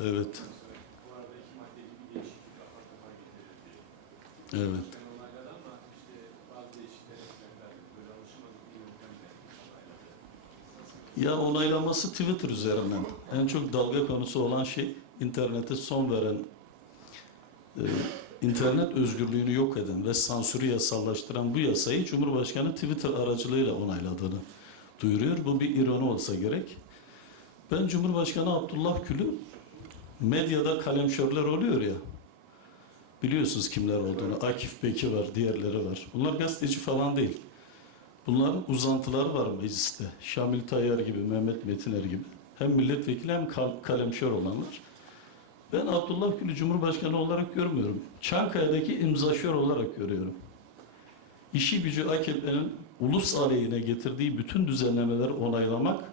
Evet. Evet. Ya onaylaması Twitter üzerinden. En çok dalga konusu olan şey internete son veren, e, internet özgürlüğünü yok eden ve sansürü yasallaştıran bu yasayı Cumhurbaşkanı Twitter aracılığıyla onayladığını duyuruyor. Bu bir ironi olsa gerek. Ben Cumhurbaşkanı Abdullah Gül'ü medyada kalemşörler oluyor ya. Biliyorsunuz kimler olduğunu. Akif Beki var, diğerleri var. Bunlar gazeteci falan değil. Bunların uzantıları var mecliste. Şamil Tayyar gibi, Mehmet Metiner gibi. Hem milletvekili hem kal- kalemşör olanlar. Ben Abdullah Gül'ü Cumhurbaşkanı olarak görmüyorum. Çankaya'daki imzaşör olarak görüyorum. İşi gücü AKP'nin ulus aleyhine getirdiği bütün düzenlemeleri onaylamak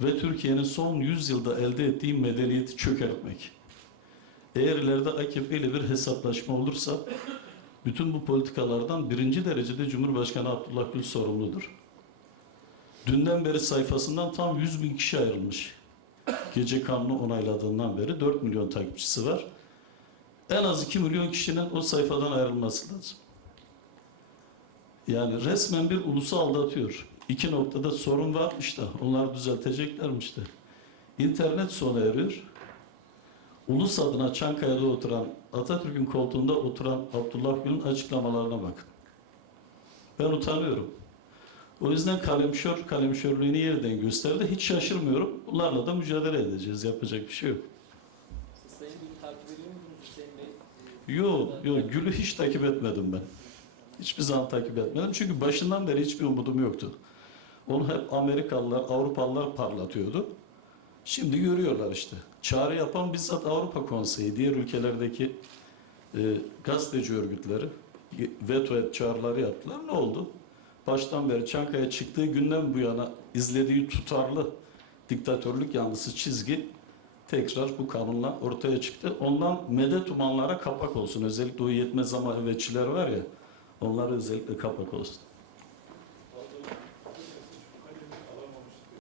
ve Türkiye'nin son 100 yılda elde ettiği medeniyeti çökertmek. Eğer ileride AKP ile bir hesaplaşma olursa bütün bu politikalardan birinci derecede Cumhurbaşkanı Abdullah Gül sorumludur. Dünden beri sayfasından tam 100 bin kişi ayrılmış. Gece kanunu onayladığından beri 4 milyon takipçisi var. En az 2 milyon kişinin o sayfadan ayrılması lazım. Yani resmen bir ulusu aldatıyor. İki noktada sorun varmış da onlar düzelteceklermiş de. İnternet sona eriyor. Ulus adına Çankaya'da oturan, Atatürk'ün koltuğunda oturan Abdullah Gül'ün açıklamalarına bakın. Ben utanıyorum. O yüzden kalemşör, kalemşörlüğünü yeniden gösterdi. Hiç şaşırmıyorum. Bunlarla da mücadele edeceğiz. Yapacak bir şey yok. Siz Sayın Gül'ü takip ediyor muydunuz Hüseyin Bey? Ee, Yok, burada- yok. Gül'ü hiç takip etmedim ben. Hiçbir zaman takip etmedim. Çünkü başından beri hiçbir umudum yoktu. Onu hep Amerikalılar, Avrupalılar parlatıyordu. Şimdi görüyorlar işte. Çağrı yapan bizzat Avrupa Konseyi, diğer ülkelerdeki e, gazeteci örgütleri veto et çağrıları yaptılar. Ne oldu? Baştan beri Çankaya çıktığı günden bu yana izlediği tutarlı diktatörlük yanlısı çizgi tekrar bu kanunla ortaya çıktı. Ondan medet umanlara kapak olsun. Özellikle o yetmez ama evetçiler var ya, onlara özellikle kapak olsun.